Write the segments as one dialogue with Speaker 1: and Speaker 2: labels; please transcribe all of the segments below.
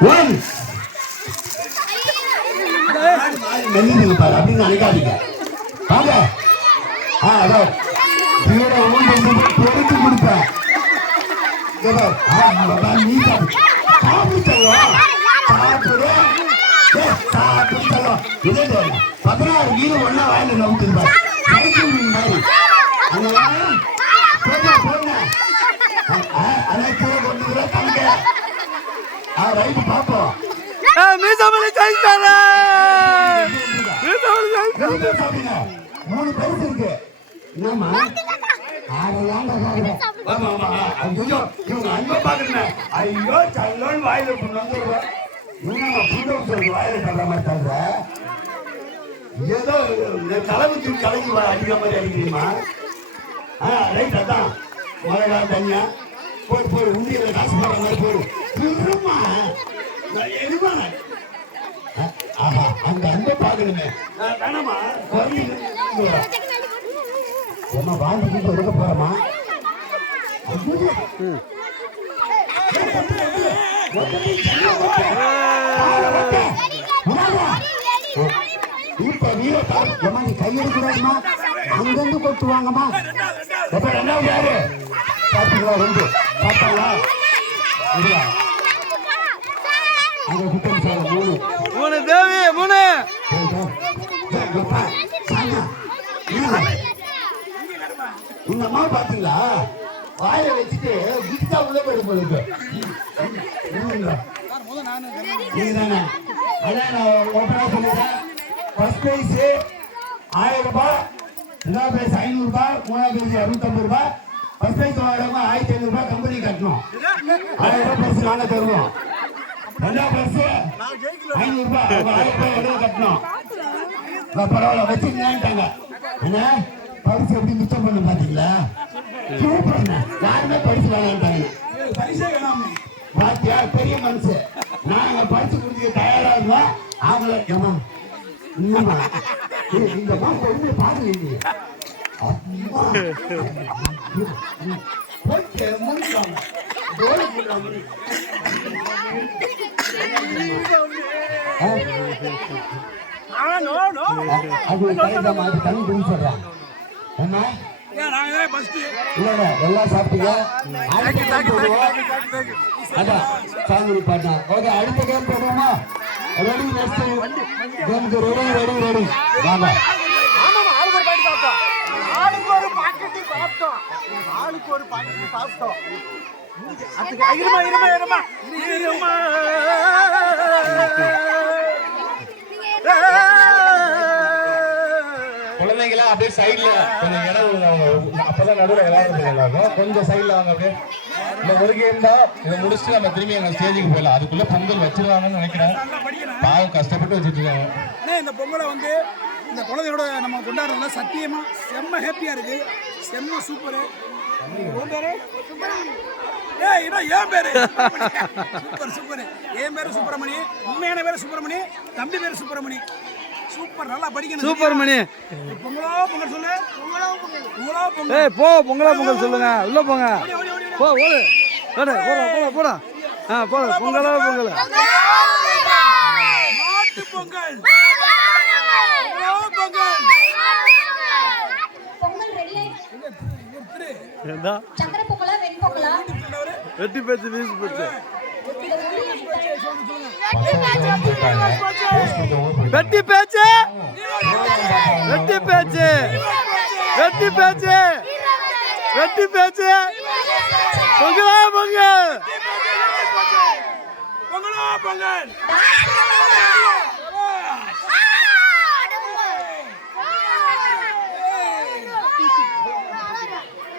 Speaker 1: One மெல்லிங்க பாரு அப்படின்னு நினைக்காதீங்க வாங்க ஆ அதான் கீழே ஊந்து பொறுத்து கொடுப்பேன் நீ சாப்பிடு. இதே பதினாறு கீழே மாதிரி போங்க போங்க அதான் கீழே கொண்டு வர தங்க ஆ ரைட்டு பாப்போம்
Speaker 2: மீசமலை ஜெயிச்சாரு மீசமலை ஜெயிச்சாரு?
Speaker 1: மூணு பரிசு இருக்கு என்னம்மா. ஐயோ, இவங்க அன்பை பாக்குறேனே. ஐயோ, சல்லோன்னு வாயில வந்துடுறா. என்னம்மா, ஊத்துறது வாயில மாதிரி தள்ளுற? ஏதோ தலைமுத்தி கலக்கி வா- அடிக்கிற மாதிரி அடிக்கிறீமா ஆ ரைட் அதான் தனியா போய் போய் உண்டியல காசு போடுற மாதிரி ஆஹா அந்த அன்பை குறைஞ்சு அம்மா வாழ்ந்துட்டு எடுக்க போறமா? இப்ப வீர ஏமா நீ கையெடுக்கூடாதுமா அங்கிருந்து கொட்டுவாங்கம்மா எப்ப ரெண்டாவது யாரு? பாத்தீங்களா ரெண்டு. பார்த்தாங்களா இல்லையா மூணு
Speaker 2: தேவி மூணு
Speaker 1: இந்த அம்மா பாத்தீங்களா? வாயில வச்சுட்டு விட்டா உள்ள போயிடும் போல நீதானே? அதான் நான் ஓப்பனா சொல்லிடுறேன். ஃபர்ஸ்ட் பிரைஸ் ஆயிரம் ரூபாய் ரெண்டாவது பிரைஸ் ஐநூறு ரூபாய் மூணாவது பிரைஸ் அறுநூத்தம்பது ரூபாய். ஃபர்ஸ்ட் பிரைஸ் வாங்குறவங்க ஆயிரத்தி ஐநூறு ரூபாய் கம்பெனி கட்டணும். ஆயிரம் ரூபாய் பரிசு தருவோம் ரெண்டாவது பரிசு ஐநூறு ரூபாய் அவங்க ஆயிரம் ரூபாய் இடையில கட்டணும் நான் பரவாயில்ல வச்சுக்கலான்ட்டாங்க என்ன? பரிசு எப்படி மிச்சம் பண்ண பாத்தீங்களா? சூப்பர்ண்ண யாருமே பரிசு வேணான்ட்டாங்க பாத்தியா பெரிய மனுஷு நாங்க பரிசு கொடுத்து தயாரா இருந்தோம் அவங்கள ஏமா இல்லம்மா ஏய், இந்த அம்மா. பொண்ணு பாருங்க நீ. அம்மா. போச்சு, முடிச்சாங்க. மாதிரி. ஆ? அது கைதம்மா, என்ன இல்ல இல்ல சாப்பிட்டீங்க அதான் சாமி பாட்டா ஓகே அடுத்த கேம் போடுவோமா ரெடி நெக்ஸ்ட் கேமுக்கு ரெடி ரெடி ரெடி வாங்க
Speaker 3: ஆளுக்கு ஒரு சாப்பிட்டோம். ஆளுக்கு ஒரு பாக்கெட்டு சாப்பிட்டோம். ஆளுக்கு ஒரு பாக்கெட்டு சாப்பிட்டோம். அதுக்கு இருமா, இருமா, இருமா. இருமா.
Speaker 4: குழந்தைங்களா அப்படியே சைடுல கொஞ்சம் இடம் அவங்க. அப்பதான் நடுவில் விளையாடுறது எல்லாரும் கொஞ்சம் சைடுல அவங்க அப்படியே. இந்த ஒரு கேம் தான். இதை முடிச்சுட்டு நம்ம திரும்பி எங்க ஸ்டேஜுக்கு போயிடலாம். அதுக்குள்ள பொங்கல் வச்சிருவாங்கன்னு நினைக்கிறேன். பாவம் கஷ்டப்பட்டு வச்சுட்டு இருக்காங்க.
Speaker 3: அண்ணே, இந்த பொங்கலை வந்து இந்த குழந்தையோட நம்ம கொண்டாடுறதுல சத்தியமா செம்ம ஹாப்பியா இருக்கு. செம்ம சூப்பர் ஏன் பேரு? சூப்பர் சூப்பர் என் பேரு சுப்பிரமணி உண்மையான பேரு சுப்பிரமணி தம்பி பேரு சுப்பிரமணி. சூப்பர் நல்லா படிக்கணும்
Speaker 2: சூப்பர் மணி?
Speaker 3: பொங்கலோ பொங்கல் சொல்லு. பொங்கலோ பொங்கல். பொங்கலோ பொங்கல்
Speaker 2: ஏய் போ பொங்கலா பொங்கல் சொல்லுங்க. உள்ள போங்க. போ ஓடு ஓடு போடா போடா போடா ஆ போடா. பொங்கலா பொங்கல்
Speaker 3: மாட்டு பொங்கல்.
Speaker 2: வெட்டி பேச்சு வீசு போச்சு. வெட்டி பேச்சு வெட்டி பேச்சு. வெட்டி பேச்சு. வெட்டி பேச்சு. பொங்கலா பொங்கல்.
Speaker 3: பொங்கலோ பொங்கல்.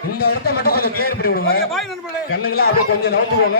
Speaker 4: இந்த இடத்த மட்டும் கொஞ்சம் கிளியர் பண்ணி விடுங்க கண்ணுங்களா அப்படியே கொஞ்சம் நவுந்துக்கோங்க